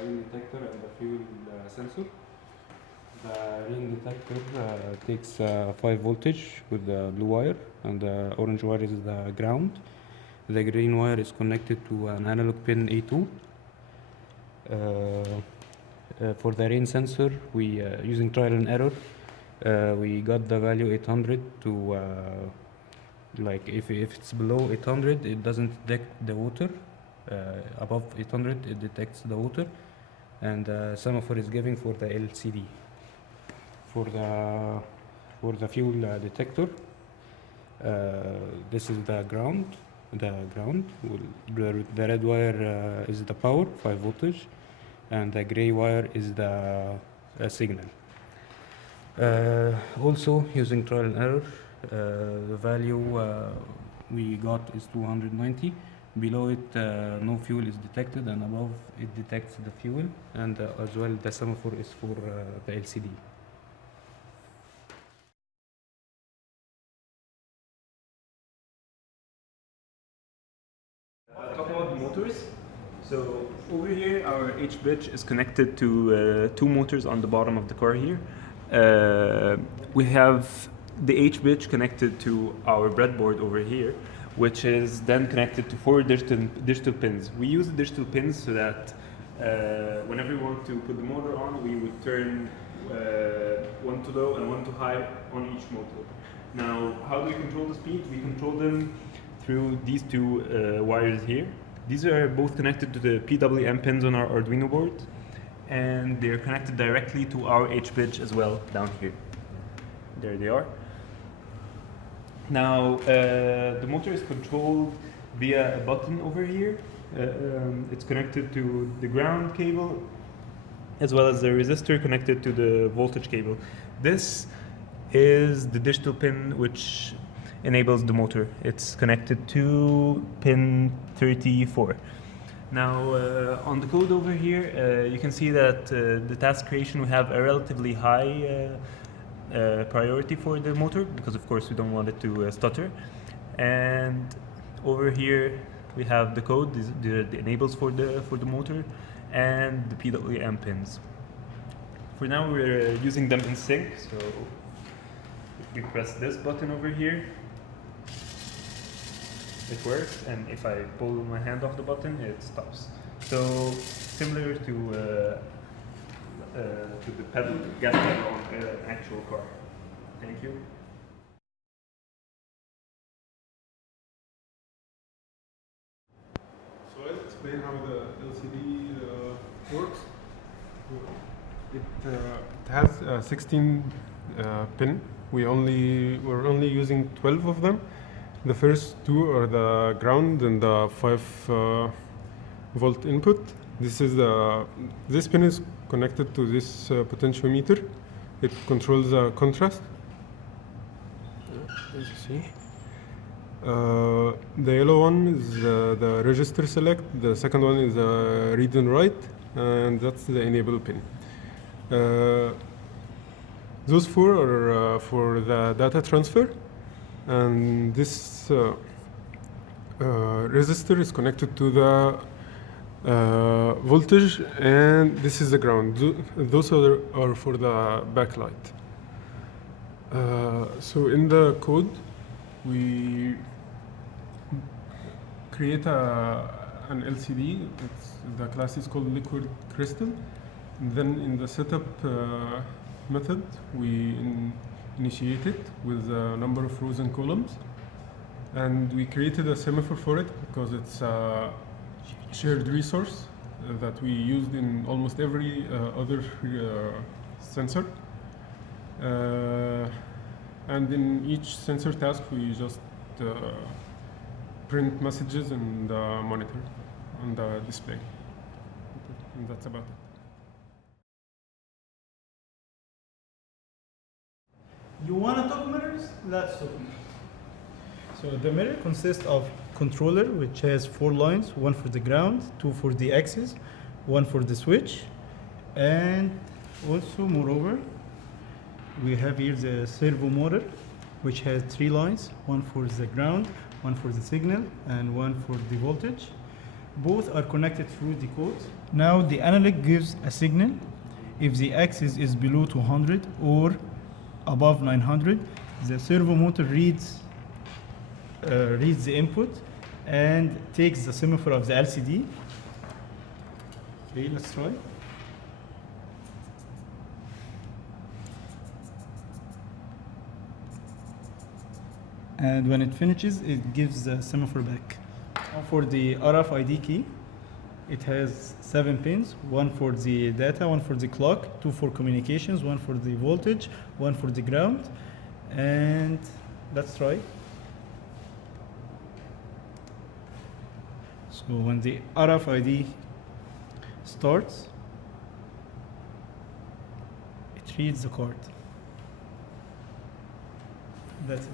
rain detector and the fuel sensor. The rain detector takes 5 voltage with the blue wire, and the orange wire is the ground. The green wire is connected to an analog pin A2. For the rain sensor, we using trial and error, we got the value 800 to like if it's below 800 it doesn't detect the water, above 800 it detects the water, and semaphore is giving for the LCD. For the fuel detector, this is the ground. The red wire is the power, 5 voltage, and the gray wire is the signal. Also using trial and error, the value we got is 290. Below it no fuel is detected, and above it detects the fuel, and as well the semaphore is for the LCD. Talk about motors. So over here, our H bridge is connected to 2 motors on the bottom of the car here. We have the H bridge connected to our breadboard over here, which is then connected to 4 digital pins. We use the digital pins so that whenever we want to put the motor on, we would turn one to low and one to high on each motor. Now, how do we control the speed? We control them through these 2 wires here. These are both connected to the PWM pins on our Arduino board, and they're connected directly to our H bridge as well down here. There they are. Now, the motor is controlled via a button over here. It's connected to the ground cable, as well as the resistor connected to the voltage cable. This is the digital pin which enables the motor. It's connected to pin 34. Now, on the code over here, you can see that the task creation, we have a relatively high priority for the motor, because of course we don't want it to stutter. And over here we have the code, the enables for the motor, and the PWM pins. For now we're using them in sync, so if we press this button over here, it works, and if I pull my hand off the button, it stops. So similar to the pedal, gas pedal on an actual car. Thank you. So I'll explain how the LCD works. It has 16 pin. We're only using 12 of them. The first 2 are the ground and the 5 volt input. This pin is connected to this potentiometer. It controls the contrast. As you see. The yellow one is the register select. The second one is read and write, and that's the enable pin. Those 4 are for the data transfer, and this resistor is connected to the voltage, and this is the ground. Those are for the backlight. So in the code, we create an LCD. The class is called liquid crystal. And then in the setup method, we initiate it with a number of rows and columns. And we created a semaphore for it because it's a shared resource that we used in almost every other sensor. And in each sensor task, we just print messages in the monitor, on the display. And that's about it. You want to talk mirrors? Let's talk mirrors. So the mirror consists of controller, which has 4 lines, 1 for the ground, 2 for the axis, 1 for the switch, and also moreover, we have here the servo motor, which has 3 lines, 1 for the ground, 1 for the signal, and 1 for the voltage. Both are connected through the code. Now the analog gives a signal if the axis is below 200 or above 900. The servo motor reads the input and takes the semaphore of the LCD. Okay, let's try. And when it finishes, it gives the semaphore back. Now for the RFID key, it has 7 pins, one for the data, one for the clock, 2 for communications, 1 for the voltage, 1 for the ground. And let's try. So when the RFID starts, it reads the card. That's it.